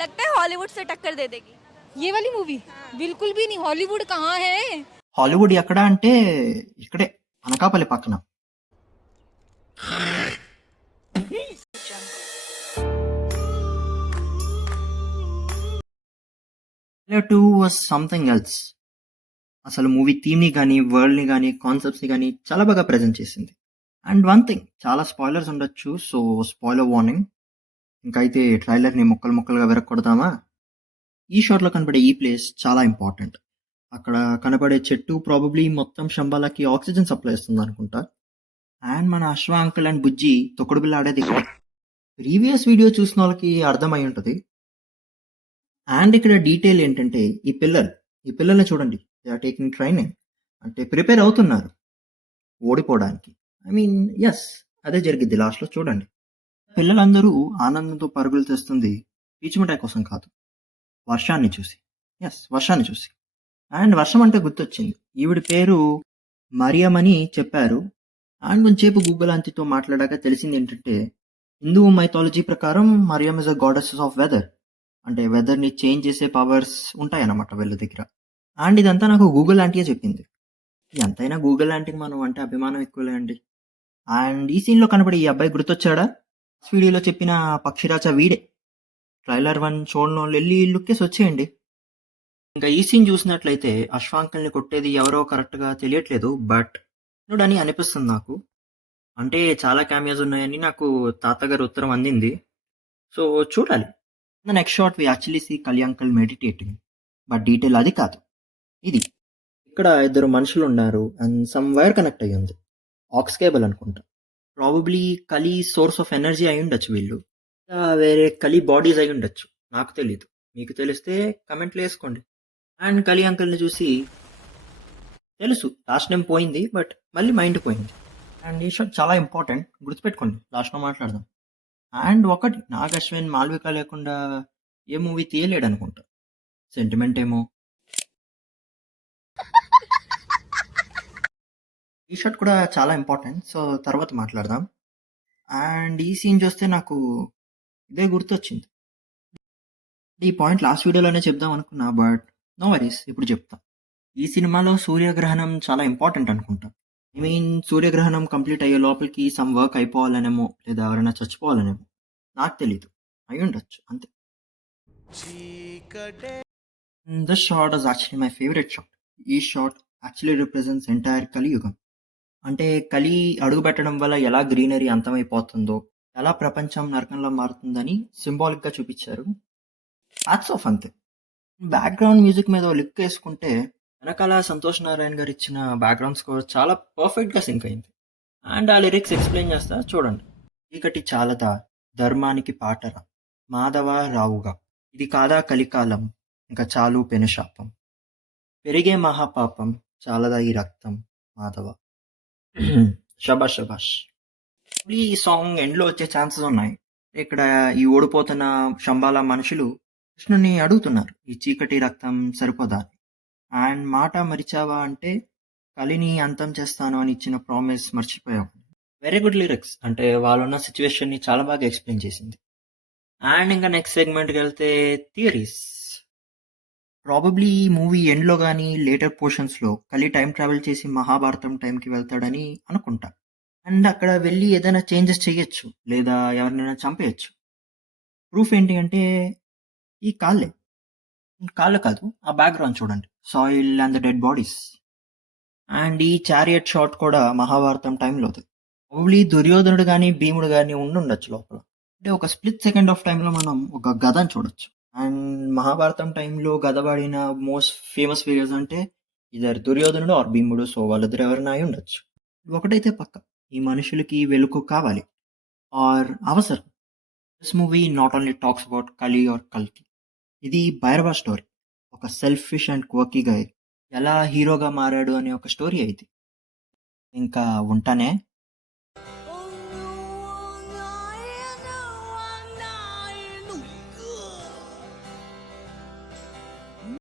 लगता है हॉलीवुड से टक्कर दे देगी? ये वाली मूवी बिल्कुल भी नहीं, हॉलीवुड कहाँ है। హాలీవుడ్ ఎక్కడ అంటే ఇక్కడే అనకాపల్లి పక్కన. Trailer 2 was something else. అసలు మూవీ థీమ్ని కానీ వరల్డ్ని కానీ కాన్సెప్ట్స్ని కానీ చాలా బాగా ప్రజెంట్ చేసింది. అండ్ వన్ థింగ్, చాలా స్పాయిలర్స్ ఉండొచ్చు, సో స్పాయిలర్ వార్నింగ్. ఇంకా అయితే ట్రైలర్ని ముక్కలు ముక్కలుగా విరగొడదామా? ఈ షాట్లో కనబడే ఈ ప్లేస్ చాలా ఇంపార్టెంట్. అక్కడ కనబడే చెట్టు ప్రాబబ్లీ మొత్తం శంబాలకి ఆక్సిజన్ సప్లై ఇస్తుంది అనుకుంటా. అండ్ మన అశ్వ అంకుల్ అండ్ బుజ్జి తొక్కుడు బిళ్ళ ఆడేది ఇక్కడ. ప్రీవియస్ వీడియో చూసిన వాళ్ళకి అర్థమై ఉంటుంది. అండ్ ఇక్కడ డీటెయిల్ ఏంటంటే ఈ పిల్లల్ని చూడండి, దే ఆర్ టేకింగ్ ట్రైనింగ్, అంటే ప్రిపేర్ అవుతున్నారు ఓడిపోవడానికి. ఐ మీన్ ఎస్, అదే జరిగిద్ది లాస్ట్లో చూడండి. పిల్లలందరూ ఆనందంతో పరుగులు తెస్తుంది పీచు మిఠాయి కోసం కాదు, వర్షాన్ని చూసి. వర్షాన్ని చూసి. అండ్ వర్షం అంటే గుర్తొచ్చింది, ఈవిడ పేరు మరియం అని చెప్పారు. అండ్ కొంచెంసేపు గూగుల్ ఆంటీతో మాట్లాడాక తెలిసింది ఏంటంటే హిందూ మైథాలజీ ప్రకారం Mariam is a goddess of weather, అంటే వెదర్ని చేంజ్ చేసే పవర్స్ ఉంటాయన్నమాట వీళ్ళ దగ్గర. అండ్ ఇదంతా నాకు గూగుల్ ఆంటీయే చెప్పింది. ఎంతైనా గూగుల్ ఆంటీకి మనం అంటే అభిమానం ఎక్కువలే అండి. అండ్ ఈ సీన్లో కనబడి ఈ అబ్బాయి గుర్తొచ్చాడా? వీడియోలో చెప్పిన పక్షిరాజ వీడే. ట్రైలర్ 1 చూడడం వాళ్ళు వెళ్ళి లుక్కేసి వచ్చేయండి. ఇంకా ఈ సీన్ చూసినట్లయితే అశ్వాంకల్ని కొట్టేది ఎవరో కరెక్ట్గా తెలియట్లేదు, బట్ అని అనిపిస్తుంది నాకు. అంటే చాలా క్యామియోస్ ఉన్నాయని నాకు తాతగారు ఉత్తరం అందింది, సో చూడాలి. The next shot we actually see కళ్యాణ్కల్ మెడిటేటింగ్, బట్ డీటెయిల్ అది కాదు, ఇది. ఇక్కడ ఇద్దరు మనుషులు ఉన్నారు అండ్ సమ్ వైర్ కనెక్ట్ అయ్యి ఉంది, ఆక్స్ కేబుల్ అనుకుంటా. ప్రాబబ్లీ కలి సోర్స్ ఆఫ్ ఎనర్జీ అయి ఉండొచ్చు వీళ్ళు, వేరే కలి బాడీస్ అయి ఉండొచ్చు, నాకు తెలీదు. మీకు తెలిస్తే కమెంట్లు వేసుకోండి. అండ్ కలి అంకుల్ని చూసి తెలుసు లాస్ట్ టైం పోయింది, బట్ మళ్ళీ మైండ్ పోయింది. అండ్ ఈ షాట్ చాలా ఇంపార్టెంట్, గుర్తుపెట్టుకోండి, లాస్ట్లో మాట్లాడదాం. అండ్ ఒకటి, నాగ్ అశ్విన్ మాల్విక లేకుండా ఏ మూవీ తీయలేడు అనుకుంటా, సెంటిమెంట్ ఏమో. ఈ షాట్ కూడా చాలా ఇంపార్టెంట్, సో తర్వాత మాట్లాడదాం. అండ్ ఈ సీన్ చూస్తే నాకు ఇదే గుర్తొచ్చింది. ఈ పాయింట్ లాస్ట్ వీడియోలోనే చెప్దాం అనుకున్నా, బట్ నో వరీస్, ఇప్పుడు చెప్తా. ఈ సినిమాలో సూర్యగ్రహణం చాలా ఇంపార్టెంట్ అనుకుంటా. ఐ మీన్ సూర్యగ్రహణం కంప్లీట్ అయ్యే లోపలికి సమ్ వర్క్ అయిపోవాలనేమో, లేదా ఎవరైనా చచ్చిపోవాలనేమో, నాకు తెలీదు, అయి ఉండొచ్చు అంతే. This shot is actually my favourite shot. ఈ షాట్ యాక్చువల్లీ రిప్రజెంట్స్ ఎంటైర్ కలియుగం. అంటే కలి అడుగు పెట్టడం వల్ల ఎలా గ్రీనరీ అంతమైపోతుందో, ఎలా ప్రపంచం నరకంలో మారుతుందని సింబాలిక్గా చూపించారు. హ్యాట్స్ ఆఫ్ అంతే. బ్యాక్గ్రౌండ్ మ్యూజిక్ మీద లిక్ వేసుకుంటే వెనకాల సంతోష్ నారాయణ గారు ఇచ్చిన బ్యాక్గ్రౌండ్ స్కోర్ చాలా పర్ఫెక్ట్గా సింక్ అయింది. అండ్ ఆ లిరిక్స్ ఎక్స్ప్లెయిన్ చేస్తా చూడండి. చీకటి చాలదా ధర్మానికి పాటరా మాధవ రావుగా, ఇది కాదా కలికాలం ఇంకా చాలు పెనుశాపం, పెరిగే మహాపాపం చాలదా ఈ రక్తం మాధవ. శబాష్ శబాష్. ఈ సాంగ్ ఎండ్లో వచ్చే ఛాన్సెస్ ఉన్నాయి. ఇక్కడ ఈ ఓడిపోతున్న శంబాల మనుషులు కృష్ణుని అడుగుతున్నారు, ఈ చీకటి రక్తం సరిపోదా. అండ్ మాట మరిచావా అంటే కలిని అంతం చేస్తాను అని ఇచ్చిన ప్రామిస్ మర్చిపోయావు. వెరీ గుడ్ లిరిక్స్, అంటే వాళ్ళున్న సిచ్యువేషన్ని చాలా బాగా ఎక్స్ప్లెయిన్ చేసింది. అండ్ ఇంకా నెక్స్ట్ సెగ్మెంట్కి వెళ్తే థియరీస్. ప్రాబబ్లీ ఈ మూవీ ఎండ్లో కానీ లేటర్ పోర్షన్స్లో కలి టైం ట్రావెల్ చేసి మహాభారతం టైంకి వెళ్తాడని అనుకుంటా. అండ్ అక్కడ వెళ్ళి ఏదైనా చేంజెస్ చేయొచ్చు, లేదా ఎవరినైనా చంపేయచ్చు. ప్రూఫ్ ఏంటి అంటే ఈ కాళ్ళు కాదు, ఆ బ్యాక్గ్రౌండ్ చూడండి, soil and the dead bodies. And ఈ చారియట్ షాట్ కూడా మహాభారతం టైంలోది. ప్రాబబ్లీ దుర్యోధనుడు కానీ భీముడు కానీ ఉండుండొచ్చు లోపల. అంటే ఒక స్ప్లిట్ సెకండ్ ఆఫ్ టైంలో మనం ఒక గదను చూడొచ్చు. అండ్ మహాభారతం టైంలో గద వాడిన మోస్ట్ ఫేమస్ ఫిగర్స్ అంటే ఇద్దరు దుర్యోధనుడు ఆర్ భీముడు, సో వాళ్ళిద్దరు ఎవరైనా అయి ఉండొచ్చు. ఒకటైతే పక్క, ఈ మనుషులకి వెలుగు కావాలి ఆర్ అవసరం. This movie not only talks about కలి ఆర్ కల్కి, ఇది భైరవ స్టోరీ. ఒక సెల్ఫిష్ అండ్ క్వర్కీ గాయ్ ఎలా హీరోగా మారాడు అనే ఒక స్టోరీ అయితే. ఇంకా ఉంటానే.